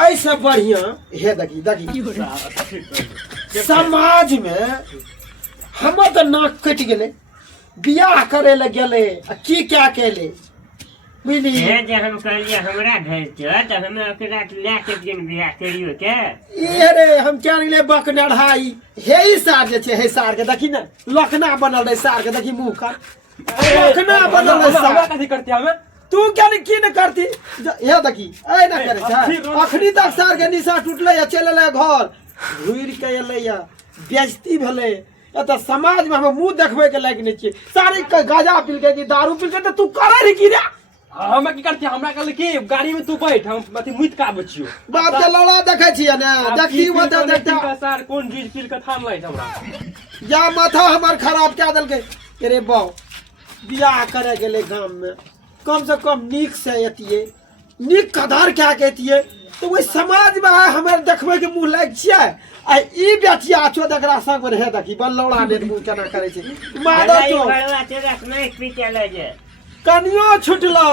ऐसे बढ़िया हे देखी समाज में हम तो नाक कट गए बियाह करे ले गए की क्या कैले बुझली जे हम कहलिए हमरा भेज तो हम ओकरा लेके दिन बियाह करियो के ये रे हम क्या ले बक नढ़ाई हे ही सार जे छे हे सार के देखी ना लखना बनल रे सार के देखी मुंह का लखना बनल रे सार कथि करती हमें तू क्या नहीं की न करती ये देखी ए ना करे छा अखनी तक सार के निशा टूटले या चलले घर घुर के एले या बेइज्जती भेले त समाज में हम मुंह देखबे के लायक नहीं छिए सारी गांजा पील के कि दारू पील के त तू करे रे की रे हम की करती हमरा कहल की गाड़ी में तू बैठ हम अथी मुइत का बचियो बाप के लौड़ा देखे छिए ना देखी वो त देखता सर कोन चीज पील के थाम लै हमरा या माथा हमर खराब क्या दल के रे बाऊ बियाह करे गेले गांव में कम से कम नीक से एतिए नीक कदर क्या कहतिए तो वही समाज में हमें देखबे के मुंह लाग छिए आ ई बेटिया छो देखरा संग रहे देखी बल्लौड़ा ने मुंह केना करे छै मादर तो बड़वा तेरा नहीं पीटे ले जे कनियो छुटलो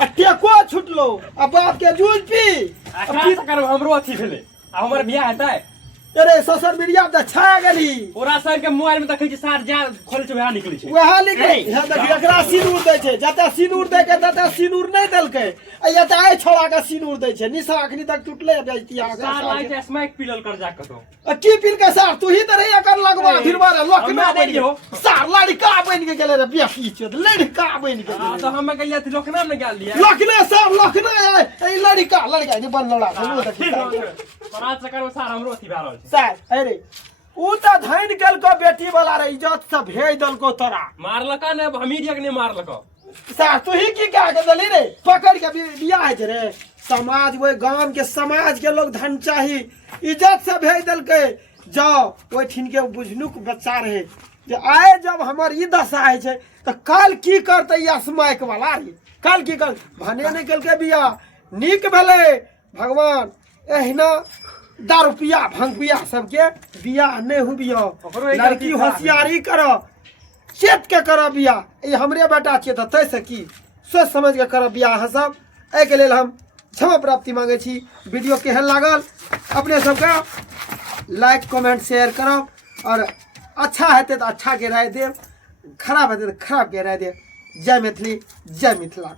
आ टेको छुटलो आ बाप के जूझ पी अच्छा कर हमरो अथी भेले आ हमर बियाह हेतै अरे सोशल मीडिया पे छा गेली पूरा सर के मोबाइल में देखै छी सार जा खोल छै वह निकलै छै वह निकले हे देखी एकरा सिनूर दै छै जते सिनूर दे के तते सिनूर नहीं देलकै आ एते आइ छोड़ा के सिनूर दै छै निशा अखनी तक टूटले बेइज्जती आ सार लाइ छै स्मैक पिलल कर जा कतो आ की पिल के सार तू ही त रही एकर लगवा फिरवा रे लखना दे दियो सार लड़का बन के गेले रे बेटी छ लड़का बन के हां तो हम कहलिए थी लखना में गेल लिया लखना सार लखना ए लड़का जे बनलौड़ा वो देखी परात चक्कर में सार हमरो अथी भा रहल छै सार अरे उ त धैन गेल को बेटी वाला रे इज्जत से भेज दल को तोरा मारलका ने हमीडिया के ने मारलका सार तू ही की क्या के दली रे पकड़ के बियाह है रे समाज वो गांव के समाज के लोग धन चाही इज्जत से भेज दल के जाओ ओइ ठिन के बुझनुक बच्चा रहे जे आए जब हमर ई दशा है छै त कल की करते या स्मैक वाला रे कल की कर भने नहीं कल के बियाह नीक भेले भगवान एहिना दारू पिया भंग पिया सबके बियाह नहीं हुबियो लड़की होशियारी करो चेत के करो बियाह ये हमरे बेटा छिए त तै से की सोच समझ के करो बियाह सब ए के लेल हम क्षमा प्राप्ति मांगे छी वीडियो केहन लागल अपने सबका लाइक कमेंट शेयर करो और अच्छा हेते तो अच्छा के राय देव खराब हेते तो खराब के राय देव जय मैथिली जय मिथिला।